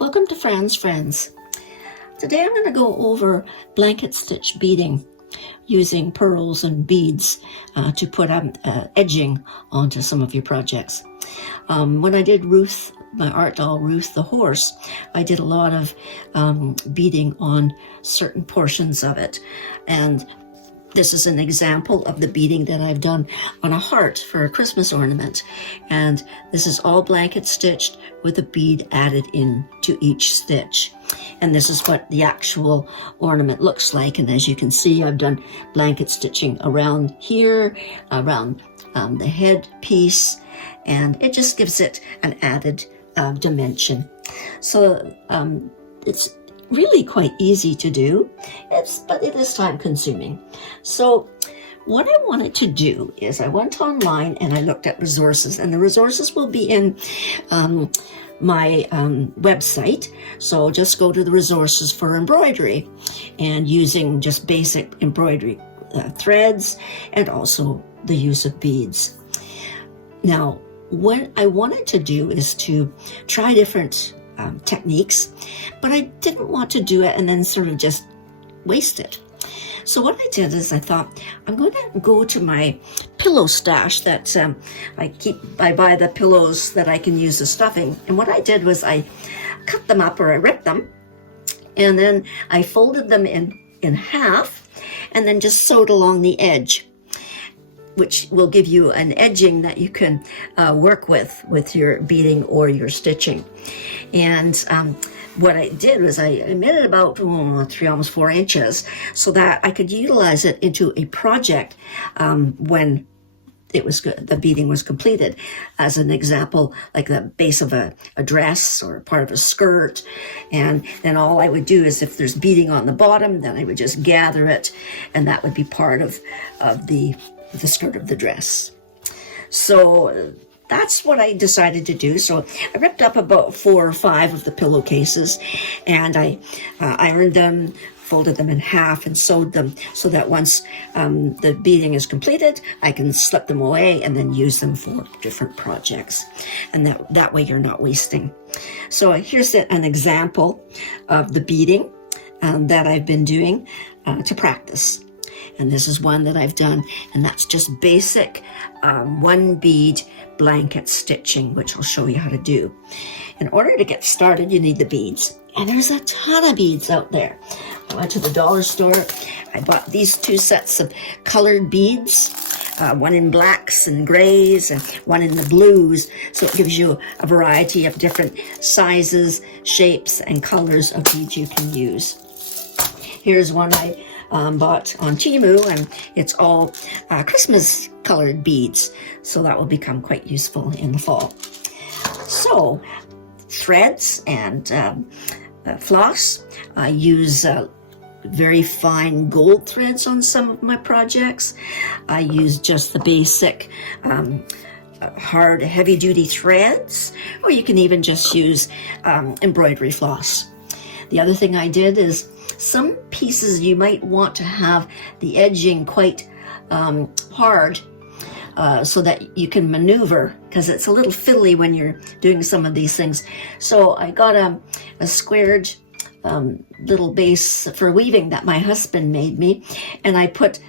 Welcome to Fran's Friends. Today I'm going to go over blanket stitch beading using pearls and beads to put edging onto some of your projects. When I did Ruth, my art doll Ruth the horse, I did a lot of beading on certain portions of it, and this is an example of the beading that I've done on a heart for a Christmas ornament. And this is all blanket stitched with a bead added in to each stitch. And this is what the actual ornament looks like. And as you can see, I've done blanket stitching around here, around the head piece, and it just gives it an added dimension. So it's really quite easy to do, but it is time consuming. So what I wanted to do is I went online and I looked at resources, and the resources will be in my website. So just go to the resources for embroidery and using just basic embroidery threads and also the use of beads. Now, what I wanted to do is to try different techniques, but I didn't want to do it and then sort of just waste it. So what I did is I thought, I'm going to go to my pillow stash that I buy the pillows that I can use as stuffing. And what I did was I cut them up, or I ripped them, and then I folded them in half and then just sewed along the edge, which will give you an edging that you can work with your beading or your stitching. And what I did was I made it about 3, almost 4 inches, so that I could utilize it into a project when it was good, the beading was completed. As an example, like the base of a dress or part of a skirt. And then all I would do is, if there's beading on the bottom, then I would just gather it, and that would be part of the skirt of the dress. So that's what I decided to do. So I ripped up about 4 or 5 of the pillowcases, and I ironed them, folded them in half, and sewed them so that once the beading is completed, I can slip them away and then use them for different projects. And that way you're not wasting. So here's an example of the beading that I've been doing to practice. And this is one that I've done, and that's just basic 1 bead blanket stitching, which I'll show you how to do. In order to get started, you need the beads, and there's a ton of beads out there. I went to the dollar store. I bought these 2 sets of colored beads, one in blacks and grays and one in the blues, so it gives you a variety of different sizes, shapes, and colors of beads you can use. Here's one I bought on Temu, and it's all Christmas colored beads, so that will become quite useful in the fall. So threads and floss, I use very fine gold threads on some of my projects. I use just the basic hard heavy-duty threads, or you can even just use embroidery floss. The other thing I did is, some pieces you might want to have the edging quite hard so that you can maneuver, because it's a little fiddly when you're doing some of these things. So I got a squared little base for weaving that my husband made me, and I put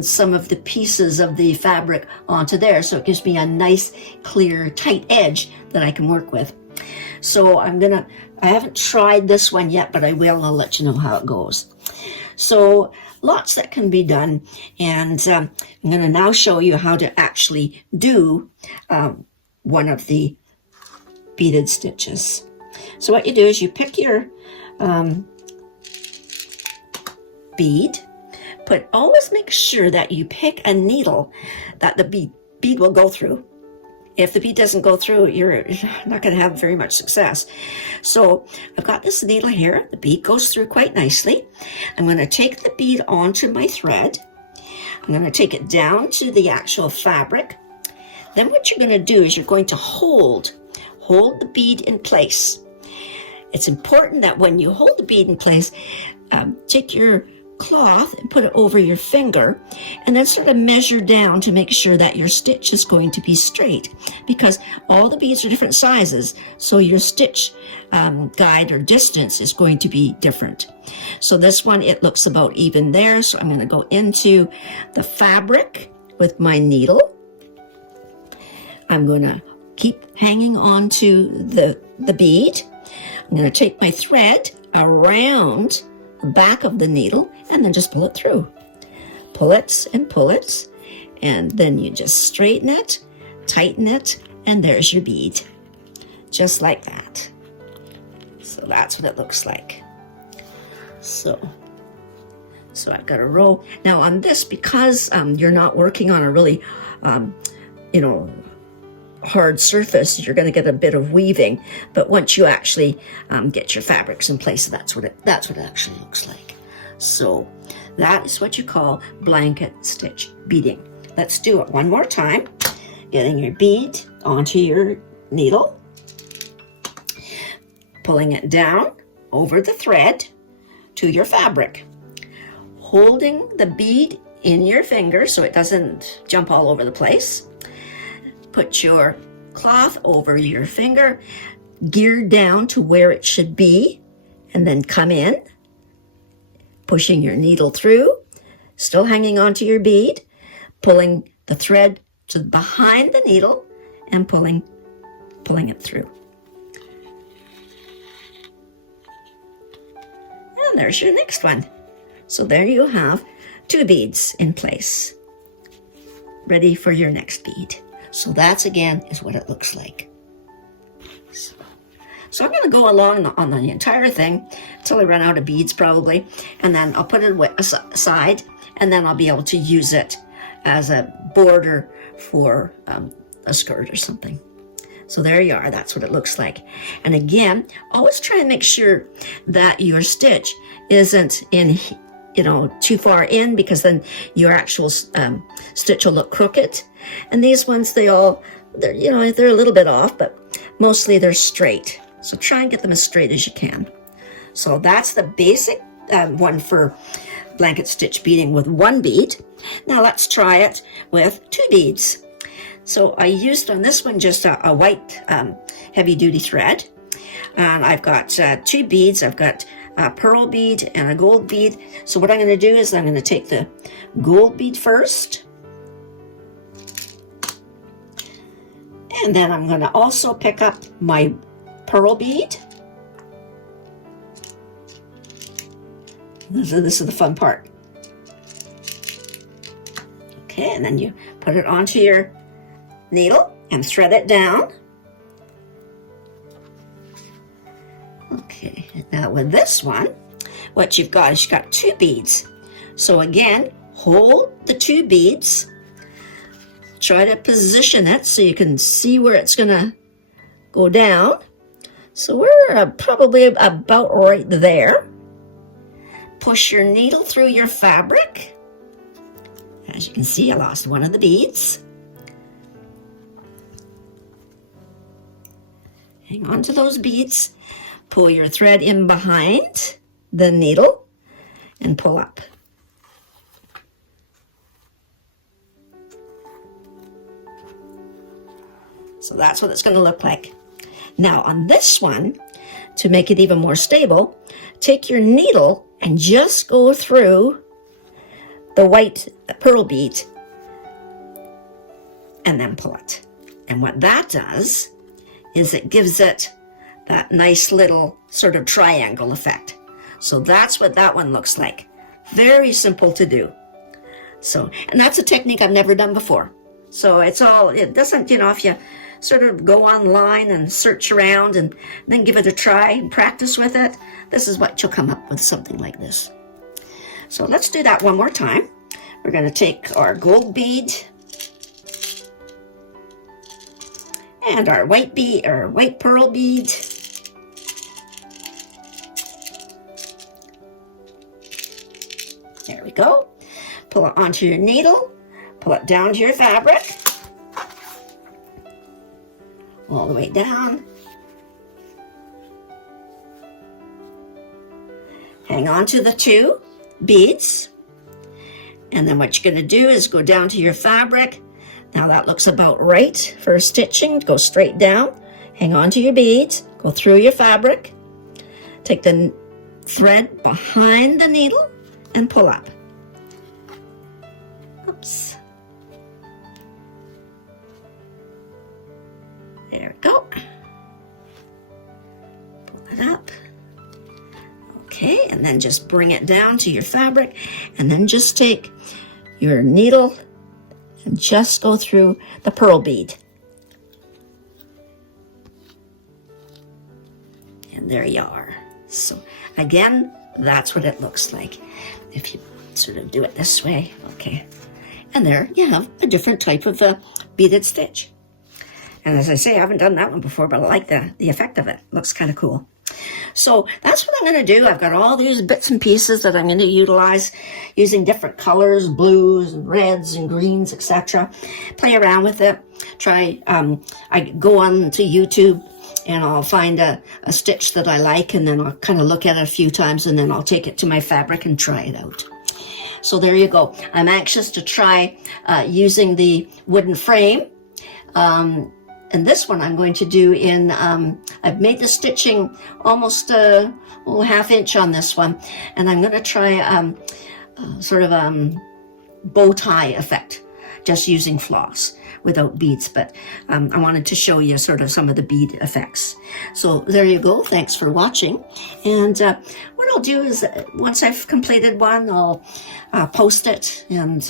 some of the pieces of the fabric onto there, so it gives me a nice, clear, tight edge that I can work with. So I haven't tried this one yet, but I will. I'll let you know how it goes. So lots that can be done, and I'm going to now show you how to actually do one of the beaded stitches. So what you do is you pick your bead, always make sure that you pick a needle that the bead will go through. If the bead doesn't go through, you're not going to have very much success. So I've got this needle here. The bead goes through quite nicely. I'm going to take the bead onto my thread. I'm going to take it down to the actual fabric. Then what you're going to do is you're going to hold the bead in place. It's important that when you hold the bead in place, take your cloth and put it over your finger, and then sort of measure down to make sure that your stitch is going to be straight, because all the beads are different sizes, so your stitch guide or distance is going to be different. So this one, it looks about even there, so I'm going to go into the fabric with my needle. I'm going to keep hanging on to the bead. I'm going to take my thread around the back of the needle and then just pull it through. Pull it, and then you just straighten it, tighten it, and there's your bead. Just like that. So that's what it looks like. So I've got a row. Now on this, because you're not working on a really, hard surface, you're going to get a bit of weaving, but once you actually get your fabrics in place, that's what it actually looks like. So that is what you call blanket stitch beading. Let's do it one more time. Getting your bead onto your needle, pulling it down over the thread to your fabric, holding the bead in your finger so it doesn't jump all over the place. Put your cloth over your finger, geared down to where it should be, and then come in, pushing your needle through, still hanging onto your bead, pulling the thread to behind the needle, and pulling it through. And there's your next one. So there you have 2 beads in place, ready for your next bead. So that's, again, is what it looks like. So I'm going to go along on the entire thing until I run out of beads probably, and then I'll put it aside, and then I'll be able to use it as a border for a skirt or something. So there you are. That's what it looks like. And again, always try and make sure that your stitch isn't in too far in, because then your actual stitch will look crooked. And these ones, they're a little bit off, but mostly they're straight. So try and get them as straight as you can. So that's the basic one for blanket stitch beading with 1 bead. Now let's try it with 2 beads. So I used on this one just a white heavy duty thread. And I've got 2 beads. I've got a pearl bead and a gold bead. So what I'm going to do is I'm going to take the gold bead first. And then I'm going to also pick up my pearl bead. This is the fun part. Okay, and then you put it onto your needle and thread it down. Okay, now with this one, what you've got is you've got 2 beads. So again, hold the 2 beads. Try to position it so you can see where it's going to go down. So we're probably about right there. Push your needle through your fabric. As you can see, I lost one of the beads. Hang on to those beads. Pull your thread in behind the needle and pull up. So that's what it's going to look like. Now on this one, to make it even more stable, take your needle and just go through the white pearl bead and then pull it. And what that does is it gives it that nice little sort of triangle effect. So that's what that one looks like. Very simple to do. So, and that's a technique I've never done before. So it doesn't, if you sort of go online and search around and then give it a try and practice with it, this is what you'll come up with, something like this. So let's do that one more time. We're going to take our gold bead and our white bead, or white pearl bead. There we go. Pull it onto your needle, pull it down to your fabric, all the way down. Hang on to the 2 beads. And then what you're going to do is go down to your fabric. Now that looks about right for stitching. Go straight down, hang on to your beads, go through your fabric, take the thread behind the needle and pull up. Oops. There we go. Pull it up. Okay, and then just bring it down to your fabric, and then just take your needle and just go through the pearl bead. And there you are. So again, that's what it looks like if you sort of do it this way. Okay, and there you have a different type of beaded stitch. And as I say, I haven't done that one before, but I like the effect of it. Looks kind of cool. So that's what I'm going to do. I've got all these bits and pieces that I'm going to utilize using different colors, blues and reds and greens, etc. Play around with it. Try, I go on to YouTube and I'll find a stitch that I like, and then I'll kind of look at it a few times, and then I'll take it to my fabric and try it out. So there you go. I'm anxious to try using the wooden frame. And this one I'm going to do in, I've made the stitching almost a half inch on this one. And I'm going to try sort of bow tie effect, just using floss without beads. But I wanted to show you sort of some of the bead effects. So there you go. Thanks for watching. And what I'll do is once I've completed one, I'll post it and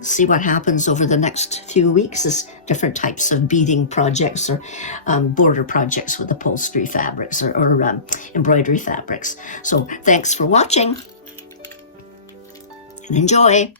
see what happens over the next few weeks as different types of beading projects or border projects with upholstery fabrics or embroidery fabrics. So thanks for watching and enjoy.